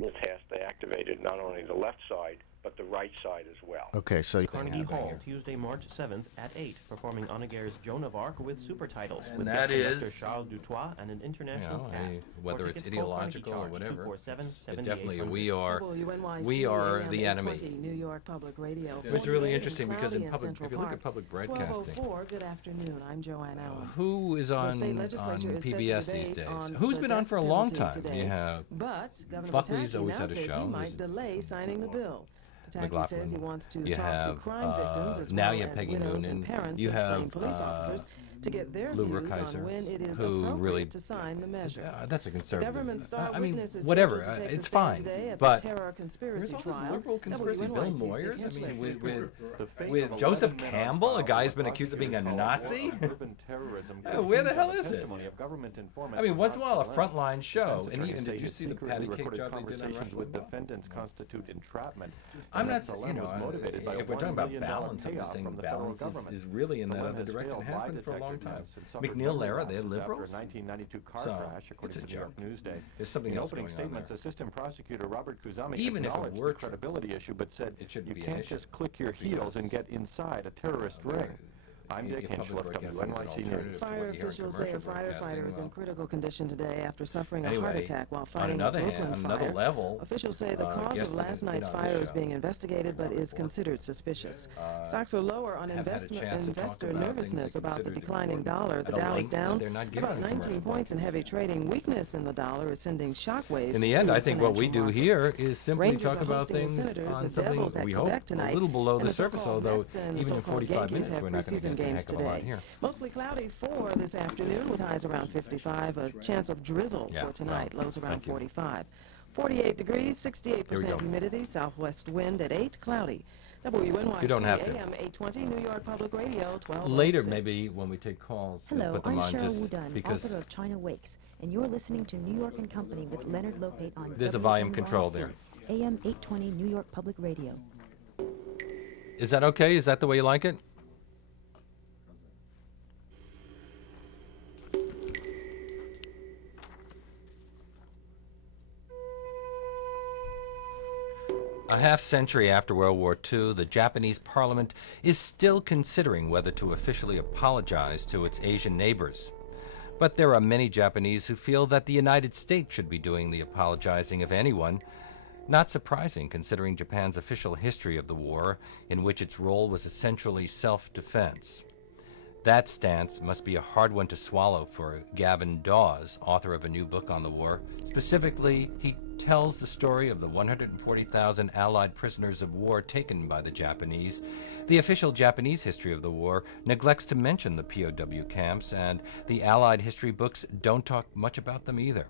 the task, they activated not only the left side, but the right side as well. Okay, so Carnegie Hall, Tuesday, March 7th at 8, performing Honegger's Joan of Arc with super titles, And with that guest conductor is, Charles Dutoit and an international cast. whether For it's tickets, call ideological or Carnegie whatever, Charge, it definitely, we WNYC are AM the enemy. 820, New York Public Radio. It's really 48 interesting because in cloudy public, Central if you look Park. at public broadcasting, 12:04, good afternoon. I'm Joanne Allen. who is The on state legislature is set to PBS these debate days? on Who's the been on death for a long penalty time? today. You have But Governor Buckley's Pataki always now had a says show. he There's might delay signing the bill. Pataki McLaughlin. says he wants to You talk have, to crime victims as now well you have as Peggy widows Noonan. and parents You of have, slain police officers to get their Lou views Rukeyser, on when it is who appropriate really- to sign the measure. that's a conservative. Government star I mean, witness is whatever. scheduled to take It's the stand fine. today at But the terror conspiracy there's all trial. these liberal conspiracy WNYC bill Steve lawyers. I Hitchley. mean, The fate with of Joseph 11 men on Campbell, a trial guy's for been accused of being a prosecutors call Nazi. war on urban terrorism Where the hell comes is on it? testimony of government informants I mean, from once in a while, a North frontline show. Defense And attorneys say did you his see the secretly patty cake recorded job they did on conversations Rush with Limbaugh? defendants constitute entrapment. I'm And not, that you Salem know, was motivated by if a we're talking $1 about million balance, I'm payoff just saying from the federal balance government. is really in that Salem other has direction. failed It has lie been for a long detector time. tests and suffered McNeil memory Lehrer, they're lapses after liberals. a 1992 car So, crash, according it's a to the New York joke. Newsday. There's something In else opening going on statements, there. Assistant Prosecutor Robert Kuzami Even if it acknowledged were the true, credibility issue, but said it shouldn't you be an can't issue, just click your heels and get inside a terrorist ring. I'm Dick If public Hinchcliffe, broadcasting is an WNYC alternative News. to what Fire you hear in officials say a commercial firefighter broadcasting, is in well, critical condition today after suffering a heart Anyway, attack while on fighting a another Brooklyn hand, on fire. another level, Officials say the cause guests of that last have been night's on this fire is show being investigated but is considered suspicious. Stocks are lower on have had a chance to talk investor about nervousness things they about the consider declining important dollar. The at a Dow is length that down they're not giving about in 19 commercial points in heavy trading. Weakness in the dollar is sending shockwaves. in the end, through I think what we financial do here markets. is simply Rangers talk are about hosting the things Senators, on the something Devils at we Quebec hope a tonight, little below and the the surface, so-called although Mets and even in so-called 45 Yankees minutes, have we're not going to preseason get a games heck of a lot today. here. Mostly cloudy for this afternoon with highs around 55. A chance of drizzle Yeah, for tonight, well, lows around thank you. 45. 48 degrees, Here we 68% go. humidity, southwest wind at 8, cloudy. WNYC You don't have to. AM 820, New York Public Radio, 1206. Later, maybe when we take calls, we'll Hello, put them I'm on Cheryl just Wudun, because author of China Wakes, and you're listening to New York and Company with Leonard Lopate on There's a volume control WNYC, there. AM 820 New York Public Radio. Is that okay? Is that the way you like it? A half-century after World War II, the Japanese parliament is still considering whether to officially apologize to its Asian neighbors. But there are many Japanese who feel that the United States should be doing the apologizing, if anyone. Not surprising, considering Japan's official history of the war, in which its role was essentially self-defense. That stance must be a hard one to swallow for Gavan Daws, author of a new book on the war. Specifically, he tells the story of the 140,000 Allied prisoners of war taken by the Japanese. The official Japanese history of the war neglects to mention the POW camps, and the Allied history books don't talk much about them either.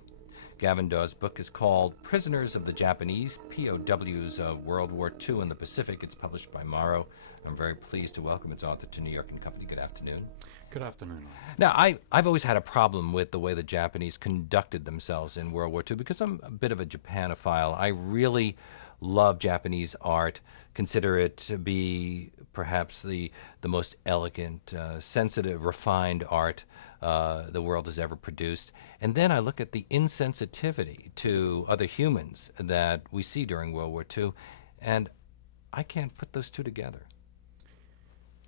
Gavan Daws' book is called Prisoners of the Japanese, POWs of World War II in the Pacific. It's published by Morrow. I'm very pleased to welcome its author to New York and Company. Good afternoon. Good afternoon. Now, I've always had a problem with the way the Japanese conducted themselves in World War II because I'm a bit of a Japanophile. I really love Japanese art, consider it to be perhaps the most elegant, sensitive, refined art the world has ever produced. And then I look at the insensitivity to other humans that we see during World War II, and I can't put those two together.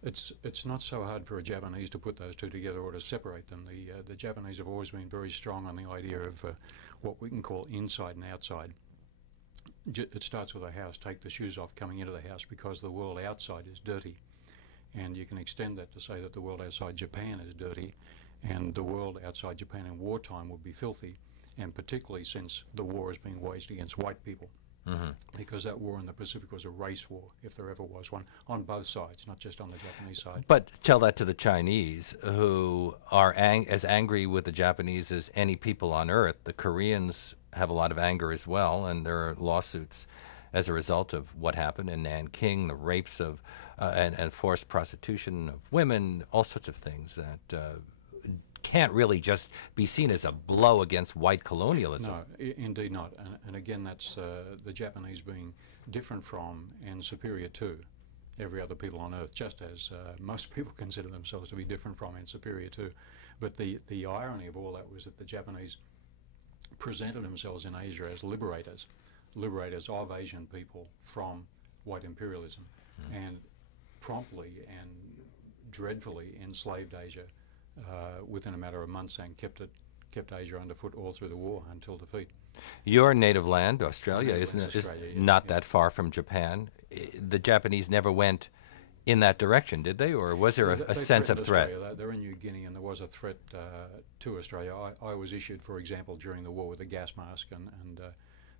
It's not so hard for a Japanese to put those two together or to separate them. The Japanese have always been very strong on the idea of what we can call inside and outside. It starts with a house. Take the shoes off coming into the house because the world outside is dirty. And you can extend that to say that the world outside Japan is dirty, and the world outside Japan in wartime would be filthy, and particularly since the war is being waged against white people. Because that war in the Pacific was a race war, if there ever was one, on both sides, not just on the Japanese side. But tell that to the Chinese, who are as angry with the Japanese as any people on earth. The Koreans have a lot of anger as well, and there are lawsuits as a result of what happened in Nanking, the rapes of and forced prostitution of women, all sorts of things that can't really just be seen as a blow against white colonialism. No, indeed not. And again, that's the Japanese being different from and superior to every other people on earth, just as most people consider themselves to be different from and superior to. But the irony of all that was that the Japanese presented themselves in Asia as liberators. liberators of Asian people from white imperialism, and promptly and dreadfully enslaved Asia within a matter of months, and kept Asia underfoot all through the war until defeat. Your native land, Australia, Native isn't land's it? Is Australia, yeah, not yeah. that far from Japan. The Japanese never went in that direction, did they? Or was there a They sense of threatened threat? Australia. They're in New Guinea, and there was a threat to Australia. I was issued, for example, during the war with a gas mask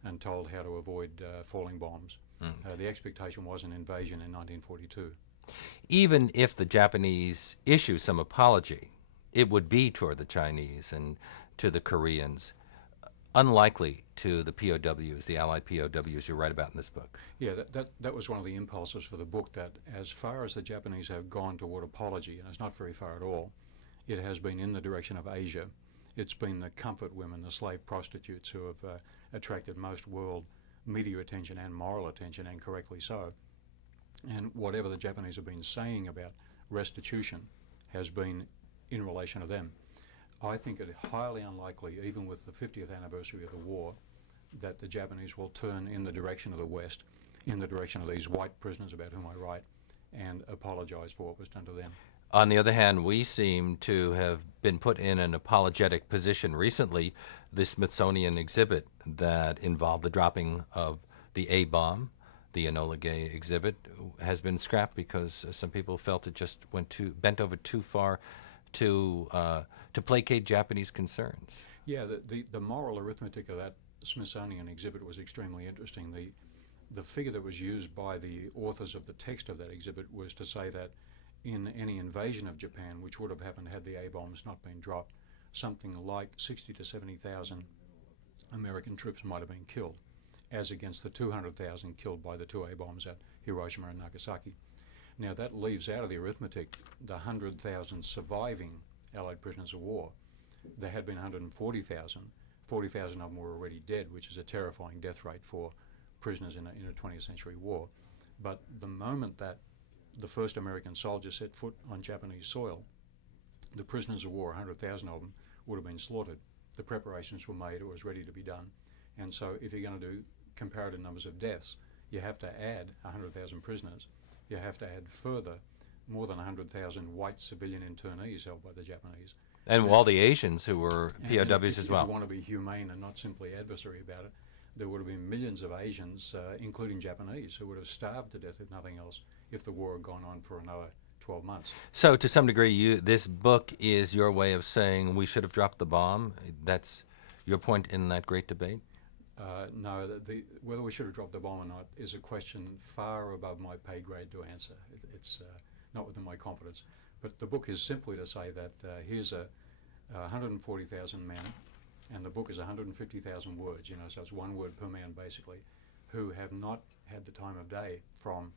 and told how to avoid falling bombs. The expectation was an invasion in 1942. Even if the Japanese issue some apology, it would be toward the Chinese and to the Koreans, unlikely to the POWs, the Allied POWs you write about in this book. Yeah, that was one of the impulses for the book, that as far as the Japanese have gone toward apology, and it's not very far at all, it has been in the direction of Asia. It's been the comfort women, the slave prostitutes, who have attracted most world media attention and moral attention, and correctly so. And whatever the Japanese have been saying about restitution has been in relation to them. I think it is highly unlikely, even with the 50th anniversary of the war, that the Japanese will turn in the direction of the West, in the direction of these white prisoners about whom I write, and apologize for what was done to them. On the other hand, we seem to have been put in an apologetic position recently. The Smithsonian exhibit that involved the dropping of the A-bomb, the Enola Gay exhibit, has been scrapped because some people felt it just bent over too far to placate Japanese concerns. Yeah, the moral arithmetic of that Smithsonian exhibit was extremely interesting. The figure that was used by the authors of the text of that exhibit was to say that in any invasion of Japan, which would have happened had the A-bombs not been dropped, something like 60 to 70,000 American troops might have been killed, as against the 200,000 killed by the two A-bombs at Hiroshima and Nagasaki. Now that leaves out of the arithmetic the 100,000 surviving Allied prisoners of war. There had been 140,000. 40,000 of them were already dead, which is a terrifying death rate for prisoners in a 20th century war. But the moment that the first American soldiers set foot on Japanese soil, the prisoners of war, 100,000 of them, would have been slaughtered. The preparations were made, it was ready to be done. And so if you're going to do comparative numbers of deaths, you have to add 100,000 prisoners. You have to add further more than 100,000 white civilian internees held by the Japanese. And all the Asians who were POWs as well. If you want to be humane and not simply adversary about it, there would have been millions of Asians, including Japanese, who would have starved to death, if nothing else, if the war had gone on for another 12 months. So to some degree, this book is your way of saying we should have dropped the bomb? That's your point in that great debate? No, whether we should have dropped the bomb or not is a question far above my pay grade to answer. It's not within my competence. But the book is simply to say that here's 140,000 men, and the book is 150,000 words, so it's one word per man basically, who have not had the time of day from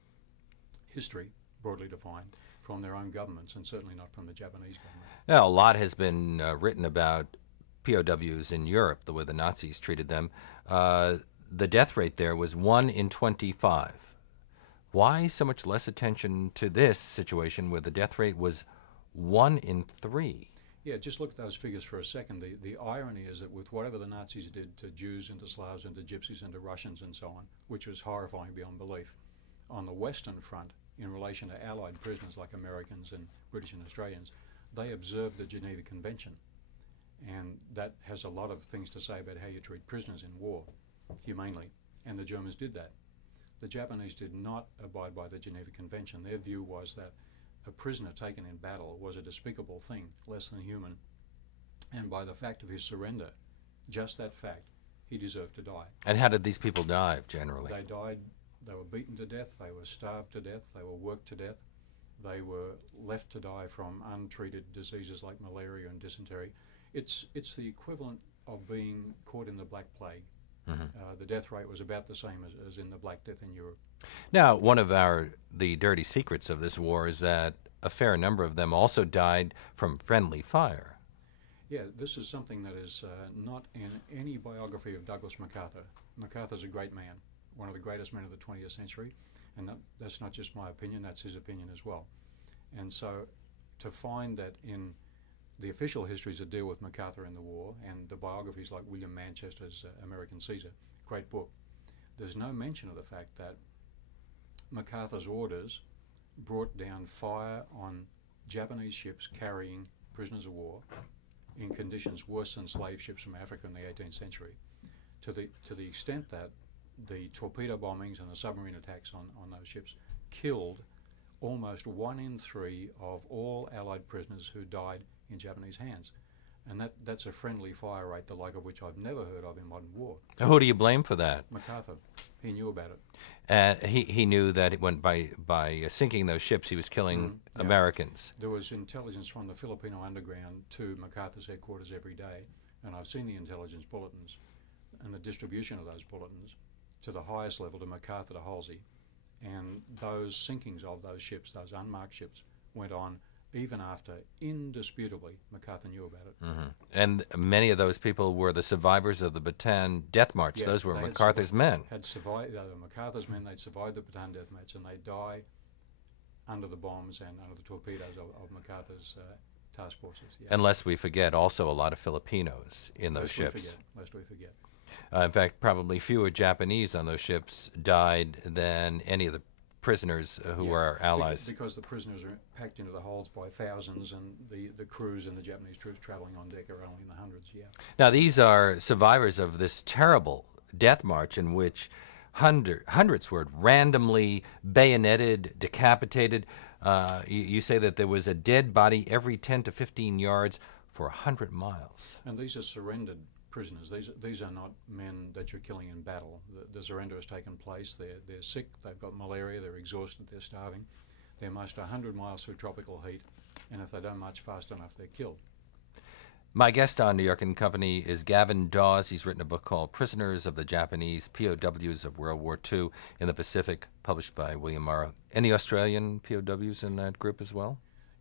history, broadly defined, from their own governments, and certainly not from the Japanese government. Now, a lot has been written about POWs in Europe, the way the Nazis treated them. The death rate there was 1 in 25. Why so much less attention to this situation where the death rate was 1 in 3? Yeah, just look at those figures for a second. The irony is that with whatever the Nazis did to Jews and to Slavs and to Gypsies and to Russians and so on, which was horrifying beyond belief, on the Western Front, in relation to Allied prisoners like Americans and British and Australians, they observed the Geneva Convention. And that has a lot of things to say about how you treat prisoners in war, humanely. And the Germans did that. The Japanese did not abide by the Geneva Convention. Their view was that a prisoner taken in battle was a despicable thing, less than human. And by the fact of his surrender, just that fact, he deserved to die. And how did these people die, generally? They died, they were beaten to death, they were starved to death, they were worked to death, they were left to die from untreated diseases like malaria and dysentery. It's the equivalent of being caught in the Black Plague. Mm-hmm. The death rate was about the same as in the Black Death in Europe. Now, one of the dirty secrets of this war is that a fair number of them also died from friendly fire. Yeah, this is something that is not in any biography of Douglas MacArthur. MacArthur's a great man, one of the greatest men of the 20th century, and that's not just my opinion, that's his opinion as well. And so to find that in the official histories that deal with MacArthur in the war, and the biographies like William Manchester's American Caesar, great book, there's no mention of the fact that MacArthur's orders brought down fire on Japanese ships carrying prisoners of war in conditions worse than slave ships from Africa in the 18th century, to the extent that the torpedo bombings and the submarine attacks on those ships killed almost 1 in 3 of all Allied prisoners who died in Japanese hands. And that's a friendly fire rate, the like of which I've never heard of in modern war. Who do you blame for that? MacArthur. He knew about it. He knew that it went by sinking those ships, he was killing Americans. There was intelligence from the Filipino underground to MacArthur's headquarters every day, and I've seen the intelligence bulletins and the distribution of those bulletins to the highest level, to MacArthur, to Halsey. And those sinkings of those ships, those unmarked ships, went on even after, indisputably, MacArthur knew about it. Mm-hmm. And many of those people were the survivors of the Bataan Death March. Yeah, those were MacArthur's men. Had survived, they were MacArthur's men. They'd survived the Bataan Death March, and they die under the bombs and under the torpedoes of MacArthur's task forces. Yeah. And lest we forget, also a lot of Filipinos in those ships. Lest we forget. In fact, probably fewer Japanese on those ships died than any of the prisoners who were our allies. Because the prisoners are packed into the holds by thousands, and the crews and the Japanese troops traveling on deck are only in the hundreds, Now, these are survivors of this terrible death march in which hundreds were randomly bayoneted, decapitated. You say that there was a dead body every 10 to 15 yards for 100 miles. And these are surrendered prisoners. These are not men that you're killing in battle. The surrender has taken place. They're sick, they've got malaria, they're exhausted, they're starving. They're marched 100 miles through tropical heat, and if they don't march fast enough, they're killed. My guest on New York and Company is Gavan Daws. He's written a book called Prisoners of the Japanese, POWs of World War II in the Pacific, published by William Morrow. Any Australian POWs in that group as well?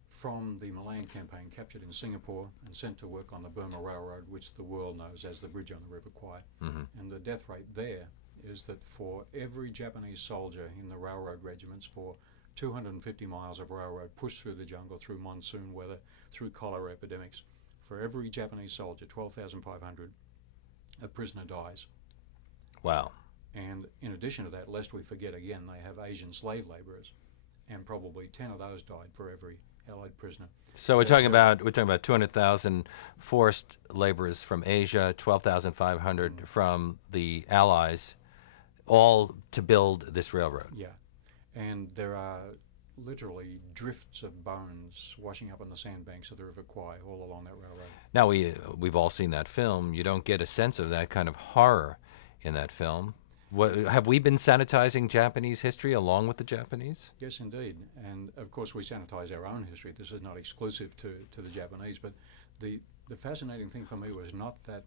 From the Malayan campaign, captured in Singapore and sent to work on the Burma Railroad, which the world knows as the bridge on the River Kwai. And the death rate there is that for every Japanese soldier in the railroad regiments, for 250 miles of railroad pushed through the jungle, through monsoon weather, through cholera epidemics, for every Japanese soldier, 12,500, a prisoner dies. Wow. And in addition to that, lest we forget again, they have Asian slave laborers, and probably 10 of those died for every Allied prisoner. So we're talking about 200,000 forced laborers from Asia, 12,500 from the Allies, all to build this railroad. Yeah, and there are literally drifts of bones washing up on the sandbanks of the River Kwai all along that railroad. Now we've all seen that film. You don't get a sense of that kind of horror in that film. Have we been sanitizing Japanese history along with the Japanese? Yes, indeed. And of course we sanitize our own history. This is not exclusive to the Japanese, but the fascinating thing for me was not that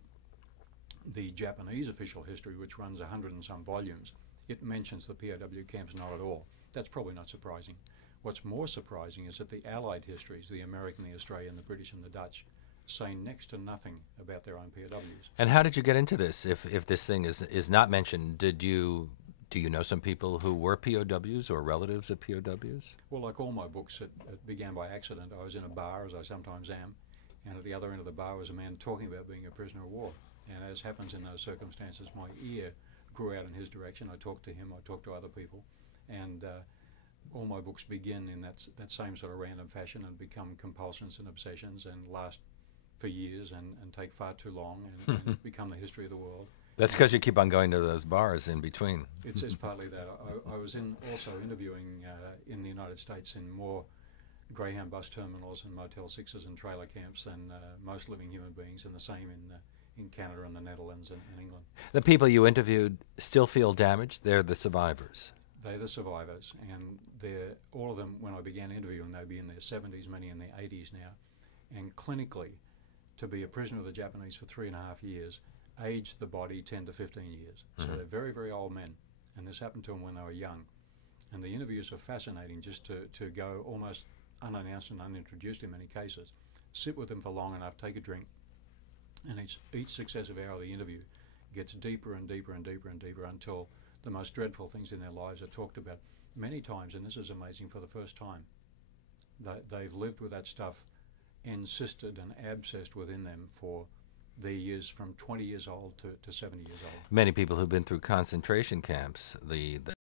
the Japanese official history, which runs 100 and some volumes, it mentions the POW camps not at all. That's probably not surprising. What's more surprising is that the Allied histories, the American, the Australian, the British and the Dutch, say next to nothing about their own POWs. And how did you get into this? If this thing is not mentioned, do you know some people who were POWs or relatives of POWs? Well, like all my books, it began by accident. I was in a bar, as I sometimes am, and at the other end of the bar was a man talking about being a prisoner of war. And as happens in those circumstances, my ear grew out in his direction. I talked to him, I talked to other people, and all my books begin in that same sort of random fashion and become compulsions and obsessions and last for years and take far too long and become the history of the world. That's because you keep on going to those bars in between. It's partly that. I was also interviewing in the United States in more Greyhound bus terminals and Motel 6s and trailer camps than most living human beings, and the same in Canada and the Netherlands and England. The people you interviewed still feel damaged? They're the survivors. They're the survivors, and all of them, when I began interviewing, they'd be in their 70s, many in their 80s now. And clinically, to be a prisoner of the Japanese for 3.5 years aged the body 10 to 15 years. So they're very, very old men, and this happened to them when they were young. And the interviews are fascinating, just to go almost unannounced and unintroduced in many cases, sit with them for long enough, take a drink, and each successive hour of the interview gets deeper and deeper and deeper and deeper until the most dreadful things in their lives are talked about. Many times, and this is amazing, for the first time, they've lived with that stuff encysted and abscessed within them for their years from 20 years old to 70 years old. Many people who've been through concentration camps, the